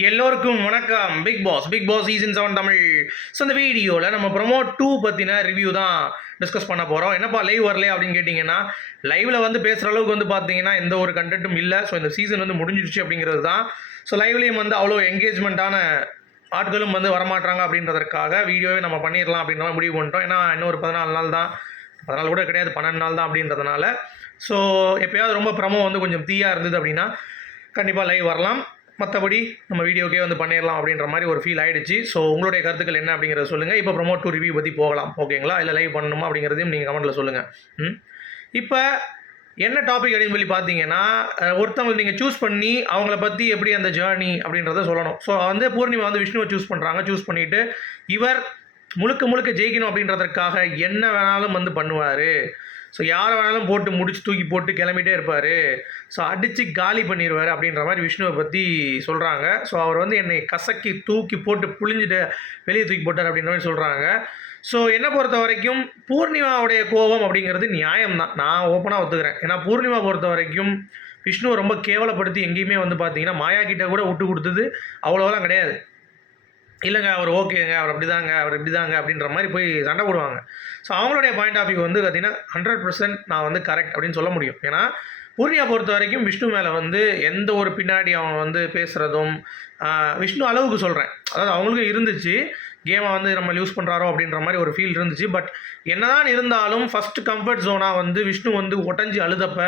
எல்லோருக்கும் வணக்கம். Bigg Boss Bigg Boss season seven Tamil. So இந்த வீடியோவில் நம்ம ப்ரொமோ டூ பற்றின ரிவ்யூ தான் டிஸ்கஸ் பண்ண போகிறோம் என்னப்பா லைவ் வரலையே அப்படின்னு கேட்டிங்கன்னா லைவில் வந்து பேசுகிற அளவுக்கு வந்து பார்த்தீங்கன்னா எந்த ஒரு கண்டென்ட்டும் இல்லை. ஸோ இந்த சீசன் வந்து முடிஞ்சிடுச்சு அப்படிங்கிறது தான். ஸோ லைவ்லேயும் வந்து அவ்வளோ என்கேஜ்மெண்ட்டான ஆட்களும் வந்து வரமாட்டாங்க அப்படின்றதற்காக வீடியோவே நம்ம பண்ணிடலாம் அப்படின்ற மாதிரி முடிவு பண்ணிட்டோம். ஏன்னா இன்னும் ஒரு பதினாலு நாள் தான். பதினாலு கூட கிடையாது பன்னெண்டு நாள் தான் அப்படின்றதுனால. ஸோ எப்பயாவது ரொம்ப ப்ரமோ வந்து கொஞ்சம் தீயாக இருந்தது அப்படின்னா கண்டிப்பாக லைவ் வரலாம். மற்றபடி நம்ம வீடியோக்கே வந்து பண்ணிடலாம் அப்படின்ற மாதிரி ஒரு ஃபீல் ஆகிடுச்சு ஸோ உங்களுடைய கருத்துக்கள் என்ன அப்படிங்கிறத சொல்லுங்கள் இப்போ ப்ரொமோட் டூ ரிவ்யூ பற்றி போகலாம். ஓகேங்களா இல்லை லைவ் பண்ணணுமா அப்படிங்கிறதையும் நீங்கள் கமெண்ட்டில் சொல்லுங்கள் ம்? இப்போ என்ன டாபிக் அப்படின்னு சொல்லி பார்த்தீங்கன்னா ஒருத்தவங்களை நீங்கள் சூஸ் பண்ணி அவங்கள பற்றி எப்படி அந்த ஜேர்னி அப்படின்றத சொல்லணும். ஸோ வந்து பூர்ணிமா வந்து விஷ்ணுவை சூஸ் பண்ணுறாங்க சூஸ் பண்ணிவிட்டு இவர் முழுக்க முழுக்க ஜெயிக்கணும் அப்படின்றதற்காக என்ன வேணாலும் வந்து பண்ணுவார். ஸோ யாரை வேணாலும் போட்டு முடிச்சு தூக்கி போட்டு கிளம்பிட்டே இருப்பார். ஸோ அடித்து காலி பண்ணிடுவார் அப்படின்ற மாதிரி விஷ்ணுவை பற்றி சொல்கிறாங்க ஸோ அவர் வந்து என்னை கசக்கி தூக்கி போட்டு புழிஞ்சிட்டு வெளியே தூக்கி போட்டார் அப்படின்ற மாதிரி சொல்கிறாங்க ஸோ என்னை பொறுத்த வரைக்கும் பூர்ணிமாவுடைய கோபம் அப்படிங்கிறது நியாயம்தான் நான் ஓப்பனாக ஒத்துக்கிறேன். ஏன்னா பூர்ணிமா பொறுத்த வரைக்கும் விஷ்ணுவை ரொம்ப கேவலப்படுத்தி எங்கேயுமே வந்து பார்த்தீங்கன்னா மாயா கிட்ட கூட விட்டு கொடுத்தது அவ்வளோலாம் கிடையாது. இல்லைங்க அவர் ஓகேங்க அவர் அப்படிதாங்க அவர் இப்படிதாங்க அப்படின்ற மாதிரி போய் சண்டை போடுவாங்க. ஸோ அவங்களுடைய பாயிண்ட் ஆஃப் வியூ வந்து பார்த்தீங்கன்னா ஹண்ட்ரட் பர்சன்ட் நான் வந்து கரெக்ட் அப்படின்னு சொல்ல முடியும். ஏன்னா பூர்ணியா பொறுத்த வரைக்கும் விஷ்ணு மேலே வந்து எந்த ஒரு பின்னாடி அவங்க வந்து பேசுகிறதும் விஷ்ணு அளவுக்கு சொல்கிறேன் அதாவது அவங்களுக்கும் இருந்துச்சு கேமை வந்து நம்ம யூஸ் பண்ணுறாரோ அப்படின்ற மாதிரி ஒரு ஃபீல் இருந்துச்சு. பட் என்னதான் இருந்தாலும் ஃபஸ்ட்டு கம்ஃபர்ட் ஜோனாக வந்து விஷ்ணு வந்து உடஞ்சி அழுதப்போ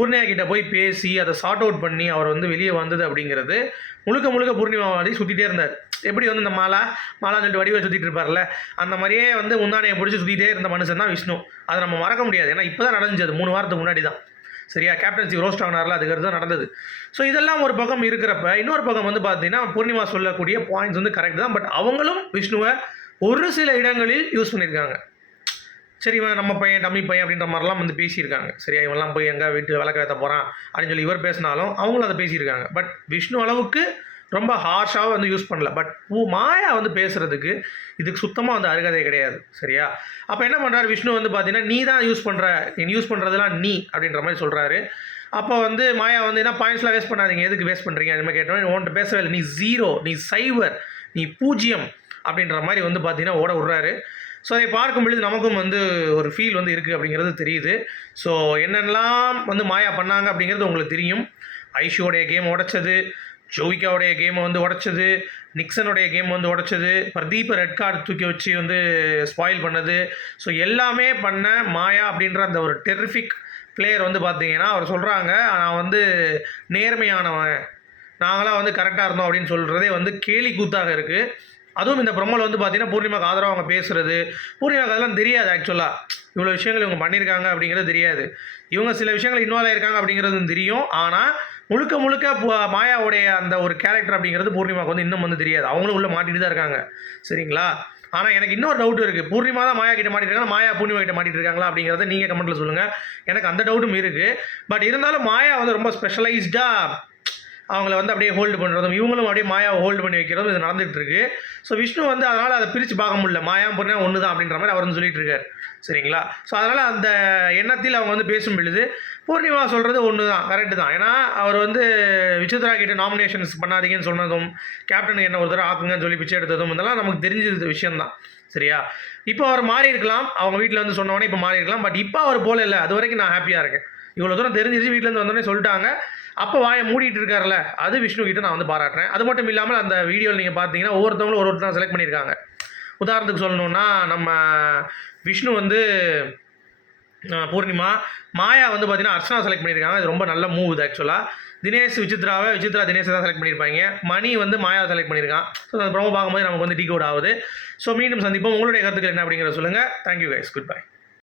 பூர்ணியா கிட்ட போய் பேசி அதை சார்ட் அவுட் பண்ணி அவர் வந்து வெளியே வந்தது அப்படிங்கிறது முழுக்க முழுக்க பூர்ணிமா பூர்ணிமாவாடி சுற்றிட்டே இருந்தார். எப்படி வந்து இந்த மாலா மாலான்னு சொல்லிட்டு வடிவை சுற்றிட்டு இருப்பார்ல அந்த மாதிரியே வந்து முந்தானையை பிடிச்சி சுற்றிட்டே இருந்த மனுஷன் தான் விஷ்ணு. அதை நம்ம மறக்க முடியாது. ஏன்னா இப்போ தான் நடந்துச்சு மூணு வாரத்துக்கு முன்னாடி தான். சரியா? கேப்டன்சி ரோஸ்ட் ஆனார்ல அதுக்கு தான் நடந்தது. ஸோ இதெல்லாம் ஒரு பக்கம் இருக்கிறப்ப இன்னொரு பக்கம் வந்து பார்த்தீங்கன்னா பூர்ணிமா சொல்லக்கூடிய பாயிண்ட்ஸ் வந்து கரெக்ட் தான். பட் அவங்களும் விஷ்ணுவை ஒரு சில இடங்களில் யூஸ் பண்ணியிருக்காங்க. சரி இவன் நம்ம பையன் டம்மி பையன் அப்படின்ற மாதிரிலாம் வந்து பேசியிருக்காங்க. சரியா இவெல்லாம் போய் எங்கே வீட்டு விளக்க ஏற்ற போகிறான் அப்படின்னு சொல்லி இவர் பேசினாலும் அவங்களும் அதை பேசியிருக்காங்க. பட் விஷ்ணு அளவுக்கு ரொம்ப ஹார்ஷாக வந்து யூஸ் பண்ணல. பட் ஊ மாயா வந்து பேசுகிறதுக்கு இதுக்கு சுத்தமாக வந்து அருகதை கிடையாது. சரியா? அப்போ என்ன பண்ணுறாரு விஷ்ணு வந்து பார்த்தீங்கன்னா நீ தான் யூஸ் பண்ணுற நீ யூஸ் பண்ணுறதுலாம் நீ அப்படின்ற மாதிரி சொல்கிறாரு அப்போ வந்து மாயா வந்து என்ன பாயிண்ட்ஸ்லாம் வேஸ்ட் பண்ணாதீங்க. எதுக்கு வேஸ்ட் பண்ணுறீங்க அது மாதிரி கேட்டோம் உன்கிட்ட பேசவே இல்லை. நீ ஜீரோ நீ சைவர் நீ பூஜ்ஜியம் அப்படின்ற மாதிரி வந்து பார்த்தீங்கன்னா ஓட விட்றாரு. ஸோ அதை பார்க்கும் பொழுது நமக்கும் வந்து ஒரு ஃபீல் வந்து இருக்குது அப்படிங்கிறது தெரியுது. ஸோ என்னென்னலாம் வந்து மாயா பண்ணாங்க அப்படிங்கிறது உங்களுக்கு தெரியும். ஐஷுவோடைய கேம் உடச்சது ஜோவிகாவுடைய கேமை வந்து உடச்சது நிக்சனுடைய கேம் வந்து உடச்சது பிரதீப் ரெட் கார்டு தூக்கி வச்சு வந்து ஸ்பாயில் பண்ணது. ஸோ எல்லாமே பண்ண மாயா அப்படின்ற அந்த ஒரு டெரிஃபிக் பிளேயர் வந்து பார்த்தீங்கன்னா அவர் சொல்கிறாங்க நான் வந்து நேர்மையானவன். நாங்களாம் வந்து கரெக்டாக இருந்தோம் அப்படின்னு சொல்கிறதே வந்து கேலி கூத்தாக இருக்குது அதுவும் இந்த ப்ரொமோவில் வந்து பார்த்தீங்கன்னா பூர்ணிமாக்கு ஆதரவாக அவங்க பேசுகிறது பூர்ணிமாக்கு அதெல்லாம் தெரியாது ஆக்சுவலாக இவ்வளோ விஷயங்கள் இவங்க பண்ணியிருக்காங்க அப்படிங்கிறது தெரியாது. இவங்க சில விஷயங்கள் இன்வால்வ் ஆயிருக்காங்க அப்படிங்கிறது தெரியும். ஆனால் முழுக்க முழுக்க மாயாவுடைய அந்த ஒரு கேரக்டர் அப்படிங்கிறது பூர்ணிமாவுக்கு வந்து இன்னும் வந்து தெரியாது. அவங்களும் உள்ளே மாட்டிட்டு தான் இருக்காங்க. சரிங்களா? ஆனால் எனக்கு இன்னொரு டவுட் இருக்குது பூர்ணிமா தான் மாயா கிட்ட மாட்டிட்டு இருக்காங்க மாயா பூர்ணிமா கிட்ட மாட்டிட்டு இருக்காங்களா அப்படிங்கிறத நீங்கள் கமெண்ட்டில் சொல்லுங்கள் எனக்கு அந்த டவுட்டும் இருக்குது பட் இருந்தாலும் மாயா வந்து ரொம்ப ஸ்பெஷலைஸ்டாக அவங்கள வந்து அப்படியே ஹோல்டு பண்ணுறதும் இவங்களும் அப்படியே மாயாவை ஹோல்டு பண்ணி வைக்கிறதும் இது நடந்துகிட்டு இருக்கு ஸோ விஷ்ணு வந்து அதனால் அதை பிரித்து பார்க்க முடியல. மாயா பொண்ணா ஒன்று தான் அப்படின்ற மாதிரி அவர் வந்து சொல்லிட்டு இருக்கார் சரிங்களா? ஸோ அதனால் அந்த எண்ணத்தில் அவங்க வந்து பேசும் பொழுது பூர்ணிமா சொல்கிறது ஒன்று தான் கரெக்டு தான். ஏன்னா அவர் வந்து விசித்ரா கிட்ட நாமினேஷன்ஸ் பண்ணாதீங்கன்னு சொன்னதும் கேப்டனுக்கு என்ன ஒரு தடவை ஆக்குங்கன்னு சொல்லி பிச்சை எடுத்ததும் இதெல்லாம் நமக்கு தெரிஞ்ச விஷயம்தான். சரியா? இப்போ அவர் மாறி இருக்கலாம். அவங்க வீட்டில் வந்து சொன்னவொடனே இப்போ மாறி இருக்கலாம். பட் இப்போ அவர் போல இல்லை அது வரைக்கும் நான் ஹாப்பியாக இருக்கேன். இவ்வளோ தூரம் தெரிஞ்சிருச்சு. வீட்டிலேருந்து வந்தோடனே சொல்லிட்டாங்க. அப்போ வாயை மூடிட்டு இருக்காருல்ல அது விஷ்ணு கிட்ட நான் வந்து பாராட்டுறேன். அது மட்டும் இல்லாமல் அந்த வீடியோவில் நீங்கள் பார்த்தீங்கன்னா ஒவ்வொருத்தவங்களும் ஒரு ஒருத்தர் செலக்ட் பண்ணியிருக்காங்க. உதாரணத்துக்கு சொல்லணும்னா நம்ம விஷ்ணு வந்து பூர்ணிமா மாயா வந்து பார்த்தீங்கன்னா அர்ச்சனா செலக்ட் பண்ணியிருக்காங்க. அது ரொம்ப நல்ல மூவ் இது ஆக்சுவலாக தினேஷ் விசித்ராவை விசித்ரா தினேஷ் தான் செலக்ட் பண்ணியிருப்பாங்க. மணி வந்து மாயா செலக்ட் பண்ணியிருக்கான். ஸோ அந்த ப்ரோமோ பார்க்கும்போது நமக்கு வந்து டீ கோட் ஆகுது. ஸோ மீண்டும் சந்திப்போம். உங்களுடைய கருத்துக்கள் என்ன அப்படிங்கிறத சொல்லுங்கள் தேங்க்யூ கைஸ் குட் பை